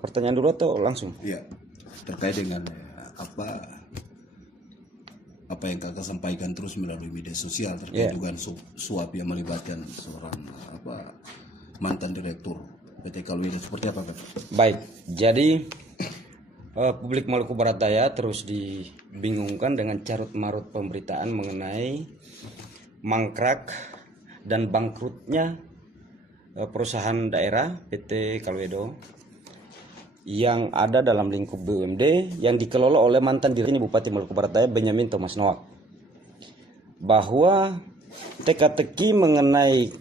Pertanyaan dulu atau langsung? Iya, terkait dengan apa yang kakak sampaikan terus melalui media sosial terkait dugaan suap yang melibatkan seorang mantan direktur PT Kalweda, seperti apa kakak? Baik, jadi publik Maluku Barat Daya terus dibingungkan dengan carut marut pemberitaan mengenai mangkrak dan bangkrutnya perusahaan daerah PT Kalwedo yang ada dalam lingkup BUMD yang dikelola oleh mantan diri Bupati Maluku Barat Daya Benyamin Thomas Noack. Bahwa teka-teki mengenai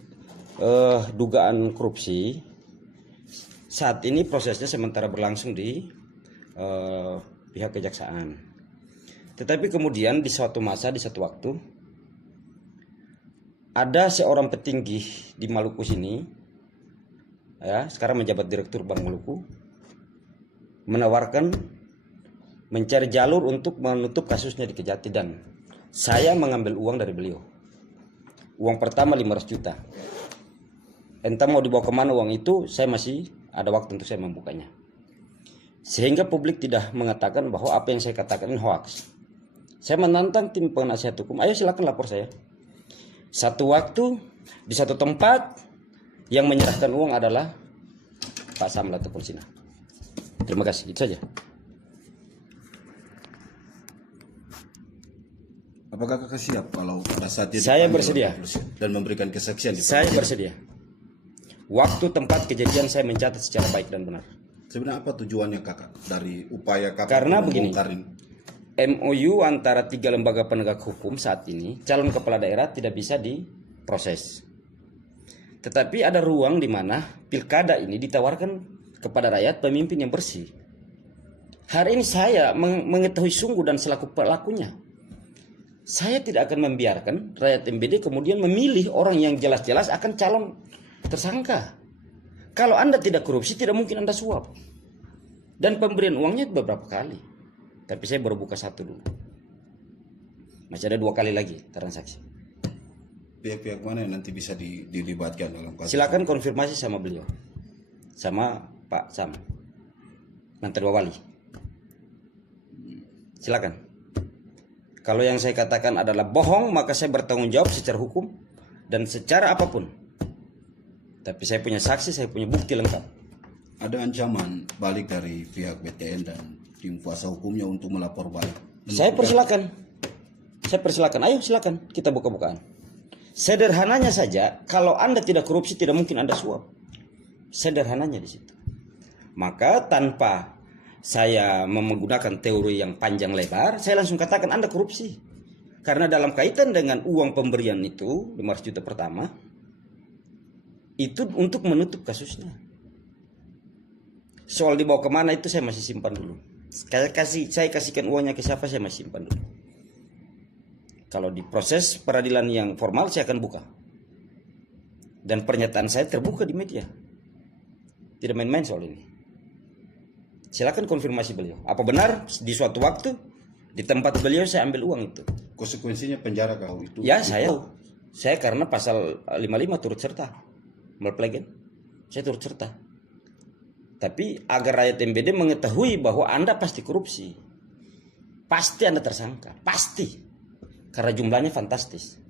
dugaan korupsi saat ini prosesnya sementara berlangsung di pihak kejaksaan. Tetapi kemudian di suatu masa, di satu waktu, ada seorang petinggi di Maluku sini, ya, sekarang menjabat Direktur Bank Maluku, menawarkan mencari jalur untuk menutup kasusnya di Kejati, dan saya mengambil uang dari beliau. Uang pertama 500 juta. Entah mau dibawa kemana uang itu, saya masih ada waktu untuk saya membukanya. Sehingga publik tidak mengatakan bahwa apa yang saya katakan ini hoax. Saya menantang tim penasihat hukum, ayo silakan lapor saya. Satu waktu, di satu tempat, yang menyerahkan uang adalah Pak Samla ataupun Sina. Terima kasih, itu saja. Apakah kakak siap kalau pada saat itu saya bersedia dan memberikan kesaksian? Saya bersedia. Waktu tempat kejadian saya mencatat secara baik dan benar. Sebenarnya apa tujuannya kakak dari upaya kakak? Karena begini, MOU antara 3 lembaga penegak hukum saat ini, calon kepala daerah tidak bisa diproses. Tetapi ada ruang di mana pilkada ini ditawarkan kepada rakyat pemimpin yang bersih. Hari ini saya mengetahui sungguh dan selaku pelakunya, saya tidak akan membiarkan rakyat MBD kemudian memilih orang yang jelas-jelas akan calon tersangka. Kalau Anda tidak korupsi, tidak mungkin Anda suap. Dan pemberian uangnya beberapa kali. Tapi saya baru buka satu dulu. Masih ada 2 kali lagi transaksi. Pihak-pihak mana yang nanti bisa dilibatkan dalam kasus? Silakan konfirmasi sama beliau, sama Pak Sam, mantan Wali. Silakan. Kalau yang saya katakan adalah bohong, maka saya bertanggung jawab secara hukum dan secara apapun. Tapi saya punya saksi, saya punya bukti lengkap. Ada ancaman balik dari pihak BTN dan tim kuasa hukumnya untuk melapor balik? Saya persilakan. Ayo silakan, kita buka-bukaan. Sederhananya saja, kalau Anda tidak korupsi, tidak mungkin Anda suap. Sederhananya di situ. Maka tanpa saya menggunakan teori yang panjang lebar, saya langsung katakan Anda korupsi. Karena dalam kaitan dengan uang pemberian itu, 500 juta pertama, itu untuk menutup kasusnya. Soal dibawa kemana itu saya masih simpan dulu. Saya kasihkan uangnya ke siapa, saya masih simpan dulu. Kalau di proses peradilan yang formal, saya akan buka. Dan pernyataan saya terbuka di media. Tidak main-main soal ini. Silakan konfirmasi beliau. Apa benar di suatu waktu di tempat beliau saya ambil uang itu? Konsekuensinya penjara kau itu? Ya, saya karena pasal 55 turut serta. Melplegen. Saya turut serta. Tapi agar rakyat MBD mengetahui bahwa Anda pasti korupsi. Pasti Anda tersangka. Pasti. Karena jumlahnya fantastis.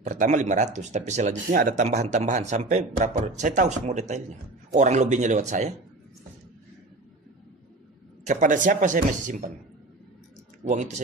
Pertama 500, tapi selanjutnya ada tambahan-tambahan sampai berapa? Saya tahu semua detailnya. Orang lebihnya lewat saya. Kepada siapa saya masih simpan? Uang itu saya